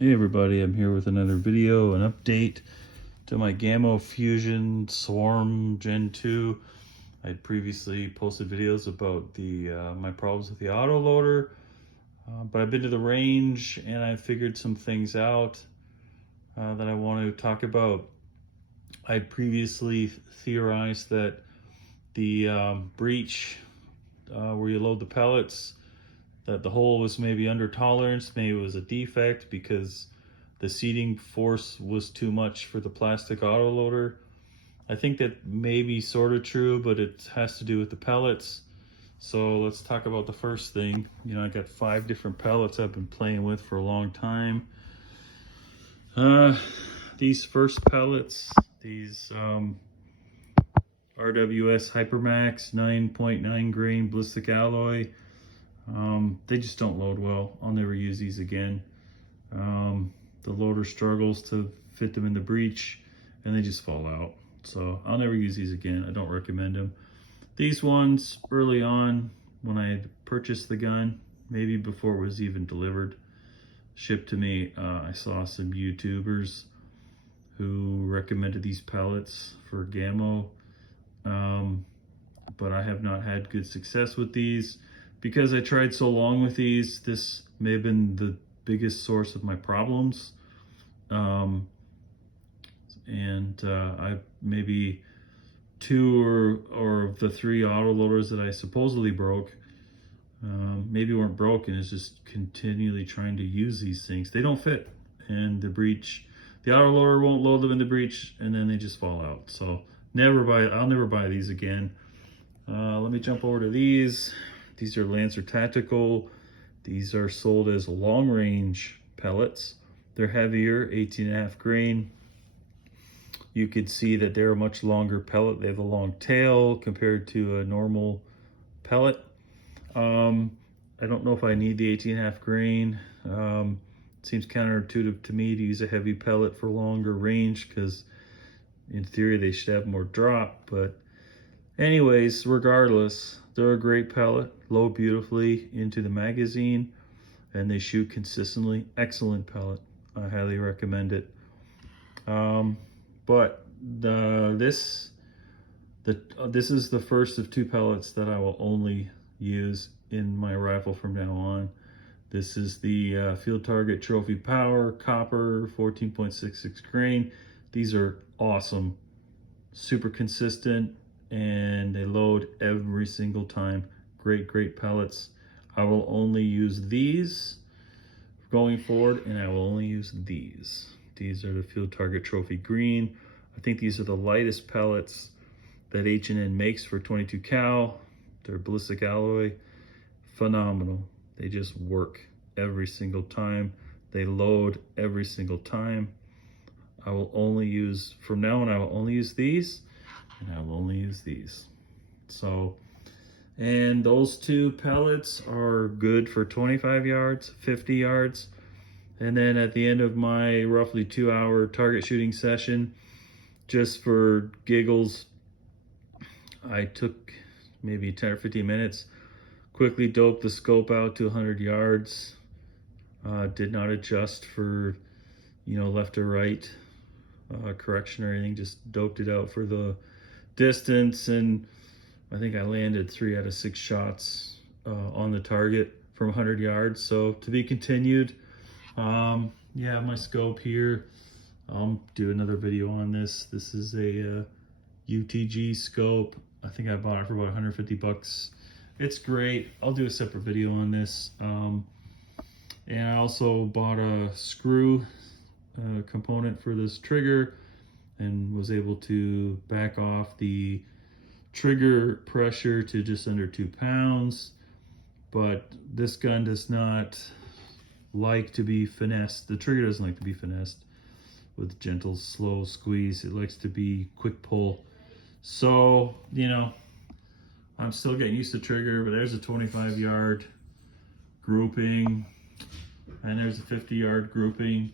Hey everybody, I'm here with another video, an update to my Gamo Fusion Swarm Gen 2. I had previously posted videos about the my problems with the autoloader, but I've been to the range and I figured some things out that I want to talk about. I previously theorized that the breech where you load the pellets, that the hole was maybe under tolerance, maybe it was a defect because the seating force was too much for the plastic autoloader. I think that may be sort of true, but it has to do with the pellets. So let's talk about the first thing. I got 5 different pellets I've been playing with for a long time. These first pellets, these RWS Hypermax 9.9 grain ballistic alloy, they just don't load well. I'll never use these again. The loader struggles to fit them in the breech and they just fall out. So I'll never use these again. I don't recommend them. These ones, early on when I had purchased the gun, maybe before it was even delivered, shipped to me, I saw some YouTubers who recommended these pellets for Gamo. But I have not had good success with these because I tried so long with these. This may have been the biggest source of my problems. I maybe 2 or of the 3 autoloaders that I supposedly broke maybe weren't broken. It's just continually trying to use these things. They don't fit, and the autoloader won't load them in the breech, and then they just fall out. So I'll never buy these again. Let me jump over to these. These are Lancer Tactical. These are sold as long range pellets. They're heavier, 18.5 grain. You could see that they're a much longer pellet. They have a long tail compared to a normal pellet. I don't know if I need the 18.5 grain. It seems counterintuitive to me to use a heavy pellet for longer range because in theory they should have more drop. But anyways, regardless, they're a great pellet, load beautifully into the magazine, and they shoot consistently. Excellent pellet. I highly recommend it. But this is the first of 2 pellets that I will only use in my rifle from now on. This is the Field Target Trophy Power Copper 14.66 grain. These are awesome, super consistent, and they load every single time. Great pellets. I will only use these going forward, and I will only use these. These are the Field Target Trophy Green. I think these are the lightest pellets that H&N makes for 22 cal. They're ballistic alloy. Phenomenal. They just work every single time. They load every single time. I will only use, from now on, I will only use these, and I will only use these. So, and those 2 pellets are good for 25 yards, 50 yards. And then at the end of my roughly 2-hour target shooting session, just for giggles, I took maybe 10 or 15 minutes, quickly doped the scope out to 100 yards, did not adjust for, left or right correction or anything, just doped it out for the distance, and I think I landed 3 out of 6 shots on the target from 100 yards. So to be continued. Yeah, my scope here. I'll do another video on this. This is a UTG scope. I think I bought it for about 150 bucks. It's great. I'll do a separate video on this. And I also bought a screw component for this trigger and was able to back off the trigger pressure to just under 2 pounds. But this gun does not like to be finessed. The trigger doesn't like to be finessed with gentle, slow squeeze. It likes to be quick pull. So, I'm still getting used to trigger, but there's a 25-yard grouping, and there's a 50-yard grouping.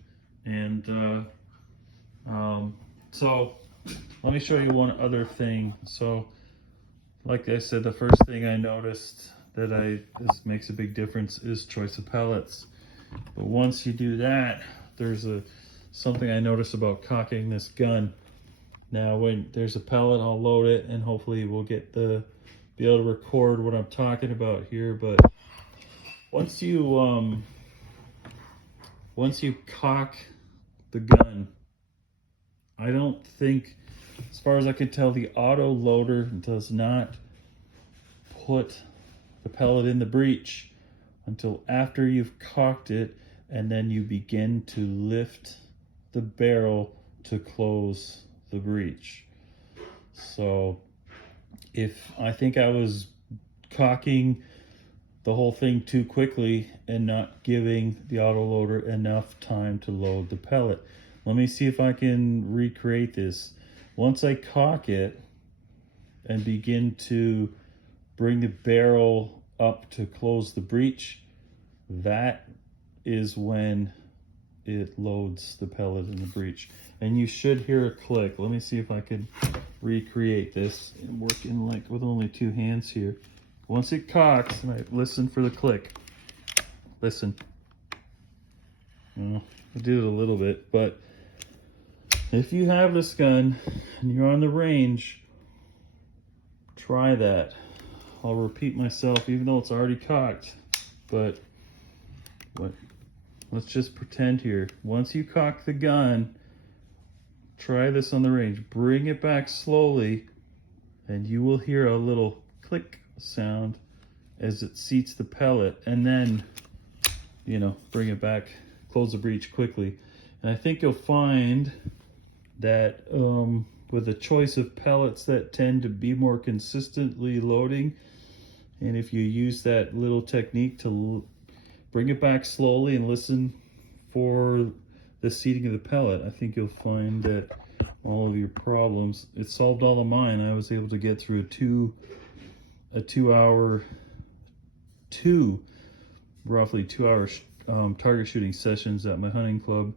And so let me show you one other thing. So, like I said, the first thing I noticed that this makes a big difference is choice of pellets. But once you do that, there's something I noticed about cocking this gun. Now when there's a pellet, I'll load it and hopefully we'll be able to record what I'm talking about here. But once you cock the gun, I don't think, as far as I can tell, the auto loader does not put the pellet in the breech until after you've cocked it, and then you begin to lift the barrel to close the breech. So I think I was cocking the whole thing too quickly and not giving the autoloader enough time to load the pellet. Let me see if I can recreate this. Once I cock it and begin to bring the barrel up to close the breech, that is when it loads the pellet in the breech. And you should hear a click. Let me see if I can recreate this and work in like with only two hands here. Once it cocks, and I listen for the click. Listen. Well, I did it a little bit, but if you have this gun and you're on the range, try that. I'll repeat myself even though it's already cocked, but let's just pretend here. Once you cock the gun, try this on the range. Bring it back slowly and you will hear a little click sound as it seats the pellet, and then, you know, bring it back, close the breech quickly. And I think you'll find that with a choice of pellets that tend to be more consistently loading, and if you use that little technique to bring it back slowly and listen for the seating of the pellet, I think you'll find that all of your problems, it solved all of mine. I was able to get through roughly 2 hour target shooting sessions at my hunting club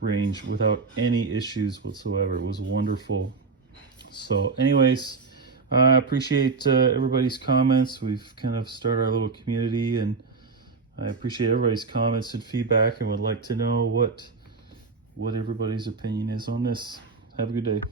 range without any issues whatsoever. It was wonderful. So anyways, I appreciate everybody's comments. We've kind of started our little community, and I appreciate everybody's comments and feedback, and would like to know what everybody's opinion is on this. Have a good day.